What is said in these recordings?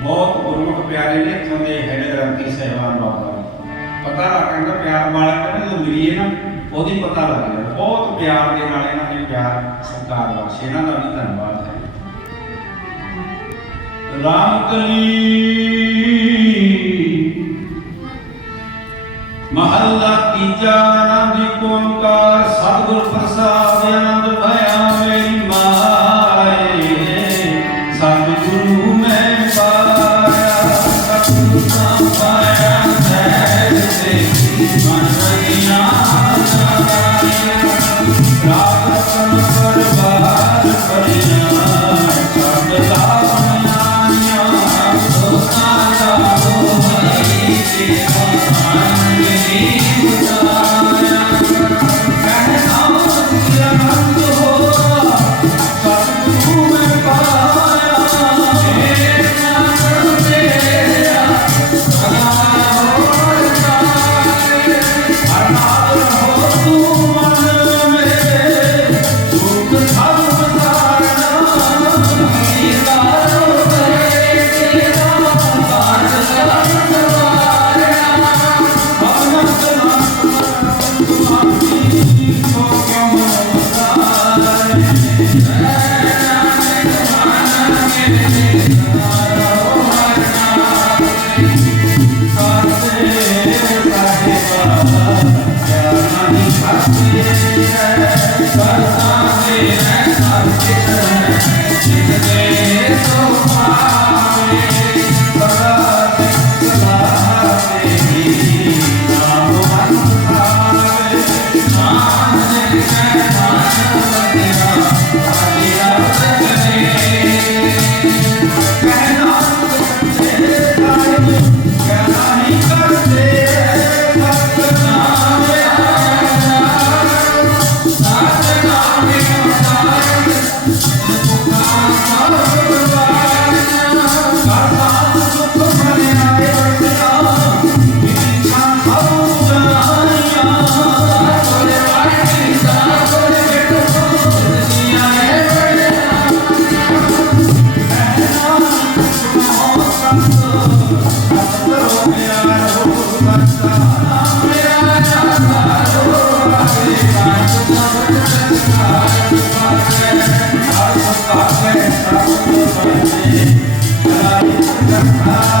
ਬਹੁਤ ਗੁਰਮੁਖ ਪਿਆਰੇ ਨੇ ਇੱਥੋਂ ਦੇ ਹੈਡ ਗ੍ਰੰਥੀ ਸਹਿਬਾਨ ਬਾਬਾ ਪਤਾ ਲੱਗ ਜਾਂਦਾ ਪਿਆਰ ਵਾਲਾ ਕਹਿੰਦਾ ਜਦੋਂ ਮਿਲੀਏ ਨਾ, ਉਹਦੀ ਪਤਾ ਲੱਗ ਜਾਂਦਾ। ਬਹੁਤ ਪਿਆਰ ਦੇ ਨਾਲ ਇਹਨਾਂ ਨੇ ਪਿਆਰ ਸਤਿਕਾਰ ਬਖਸ਼ੇ। ਇਹਨਾਂ ਦਾ ਵੀ ਧੰਨਵਾਦ ਹੈ। ਰਾਮ ਕਲੀ ਮਹੱਲਾ ਤੀਜਾ Oh,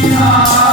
Yeah.